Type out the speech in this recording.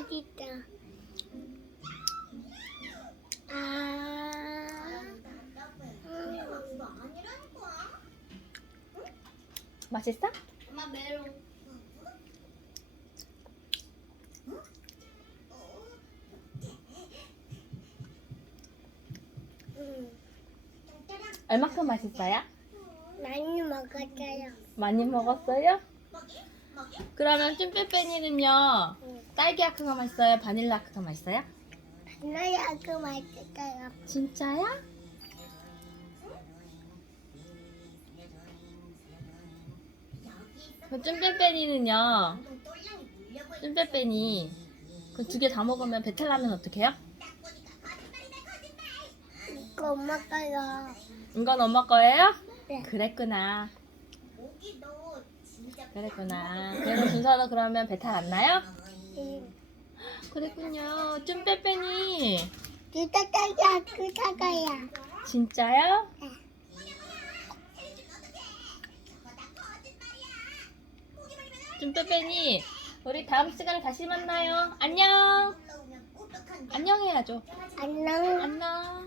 맛있다. 아, 맛있어? 엄마 메론. 음, 얼마큼 맛있어요? 많이 먹었어요. 많이 먹었어요? 그러면 찐빼빼니는요 응. 딸기 아크가 맛있어요? 바닐라 아크가 맛있어요? 너야 그 맛있어요. 진짜야? 그 찐빼빼니는요 찐빼빼니 그 두 개 다 먹으면 배탈 나면 어떡해요? 이거 엄마 거요. 이건 엄마 거예요? 네. 그랬구나 그랬구나 그래서 준서는 그러면 배탈 안 나요? 음, 그랬군요. 찐빼빼니. 진짜 딸기야 그 사과야. 진짜요? 찐빼빼니. 우리 다음 시간에 다시 만나요. 안녕. 안녕 해야죠. 안녕. 안녕